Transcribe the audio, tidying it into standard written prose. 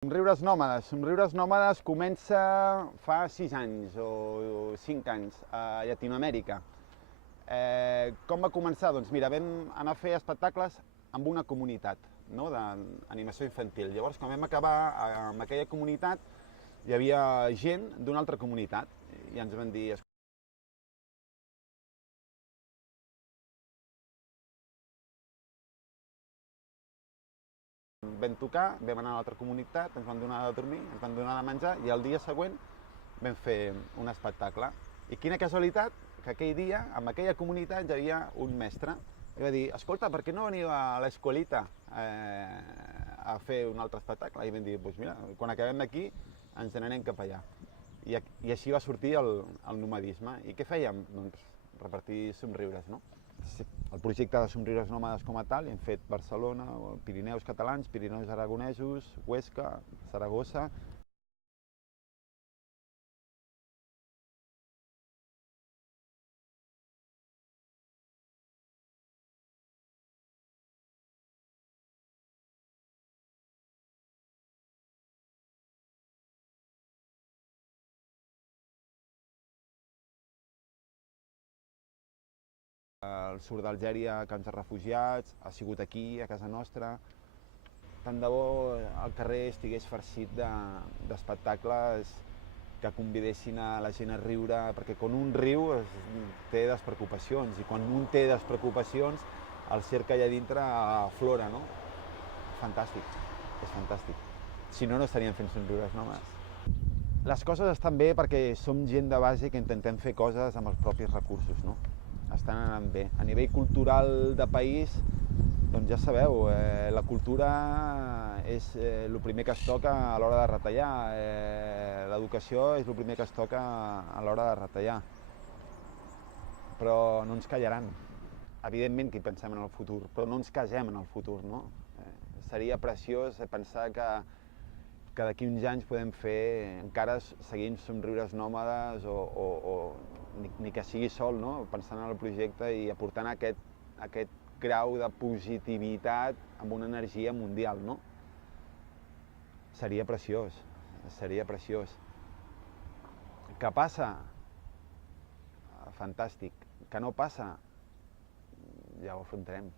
Somriures Nòmades comença fa 6 anys o 5 anys a Llatinoamèrica. Com va començar? Doncs mira, vam anar a fer espectacles amb una comunitat d'animació infantil. Llavors, quan vam acabar amb aquella comunitat, hi havia gent d'una altra comunitat i ens van dir: vam tocar, vam anar a l'altra comunitat, ens van donar de dormir, ens van donar de menjar i el dia següent vam fer un espectacle. I quina casualitat que aquell dia, en aquella comunitat, hi havia un mestre i va dir: escolta, per què no veniu a l'escolita a fer un altre espectacle? I vam dir: doncs mira, quan acabem d'aquí ens n'anem cap allà. I així va sortir el nomadisme. I què fèiem? Doncs repartir somriures, no? El projecte de Somriures Nòmades com a tal, hem fet Barcelona, Pirineus catalans, Pirineus aragonesos, Huesca, Saragossa. El sud d'Algèria, camps de refugiats, ha sigut aquí, a casa nostra. Tant de bo el carrer estigués farcit d'espectacles que convidessin a la gent a riure, perquè quan un riu té despreocupacions, i quan un té despreocupacions el ser que hi ha dintre aflora, no? Fantàstic, és fantàstic. Si no, no estaríem fent Somriures Nòmades. Les coses estan bé perquè som gent de base que intentem fer coses amb els propis recursos, no? Estan anant bé. A nivell cultural de país, doncs ja sabeu, la cultura és el primer que es toca a l'hora de retallar, l'educació és el primer que es toca a l'hora de retallar. Però no ens callaran. Evidentment que hi pensem en el futur, però no ens casem en el futur, no? Seria preciós pensar que d'aquí uns anys podem fer encara seguint Somriures Nòmades o ni que sigui sol, no? Pensant en el projecte i aportant aquest grau de positivitat amb una energia mundial, no? Seria preciós, seria preciós. Que passa? Fantàstic. Que no passa? Ja ho afrontarem.